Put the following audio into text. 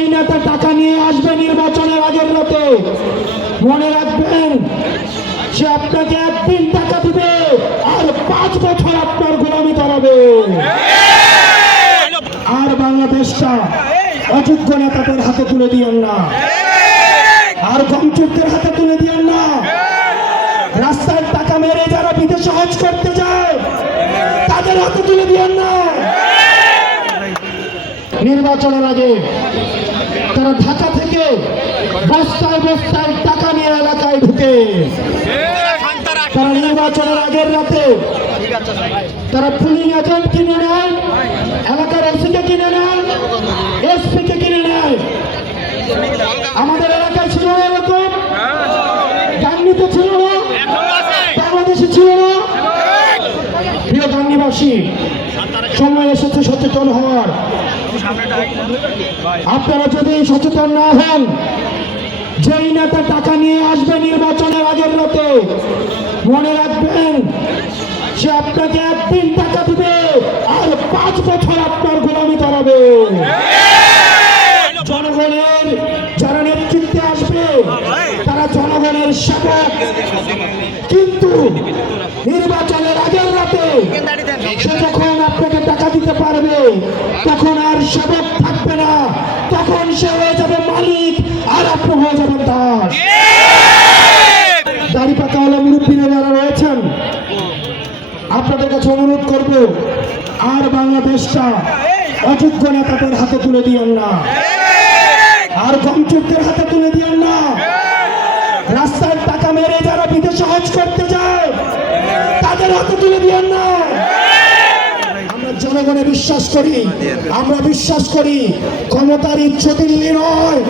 যেই নেতা টাকা নিয়ে আসবে নির্বাচনের আগের রাতে। মনে রাখবেন সে আপনাকে একদিন টাকা দিবে আর পাঁচ বছর আপনার গোলামি করাবে আর বাংলাদেশটা অযোগ্য নেতাদের হাতে তুলে দিয়েন না। আর কমচুরদের হাতে তুলে দিয়েন না। রাস্তায় টাকা মেরে যারা বিদেশে হজ করতে যায়, তাদের হাতে তুলে দিয়েন না। নির্বাচনের আগে তারা ঢাকা থেকে বস্তায় বস্তায় টাকা নিয়ে এলাকায় ঢুকে। তারা নির্বাচনের আগের রাতে তারা পুলিং এজেন্ট কিনে নেয়, এলাকার ওসিকে কিনে নেয় এসপি কে কিনে নেয়। আমাদের এলাকায় ছিল না এরকম। গান্নিতে ছিল না। বাংলাদেশে ছিল না। প্রিয় গান্নিবাসী সময় এসেছে সচেতন হওয়ার। আপনারা যদি সচেতন না হন, যেই নেতা টাকা নিয়ে আসবে নির্বাচনের আগের রাতে, মনে রাখবেন সে আপনাকে একদিন টাকা দিবে আর পাঁচ বছর আপনার গোলামি করাবে জনগণের যারা নেতৃত্বে আসবে, তারা জনগণের সেবক কিন্তু নির্বাচনের আগের রাতে, সে যখন আপনাকে টাকা দিতে পারবে, তখন সেবক থাকবে না। তখন সে হয়ে যাবে মালিক আর আপনি হয়ে যাবেন দাস। দাড়ি পাকা হলো মুরব্বীরা যারা রয়েছেন আপনাদের কাছে অনুরোধ করব আর বাংলাদেশটা অযোগ্য নেতাদের হাতে তুলে দিয়েন না। আর কমচুরদের হাতে তুলে দিয়েন না। রাস্তার টাকা মেরে যারা বিদেশে হজ করতে যায় তাদের হাতে তুলে দিয়েন না। বিশ্বাস করি। আমরা বিশ্বাস করি ক্ষমতার ইচ্ছ দিল্লি নয়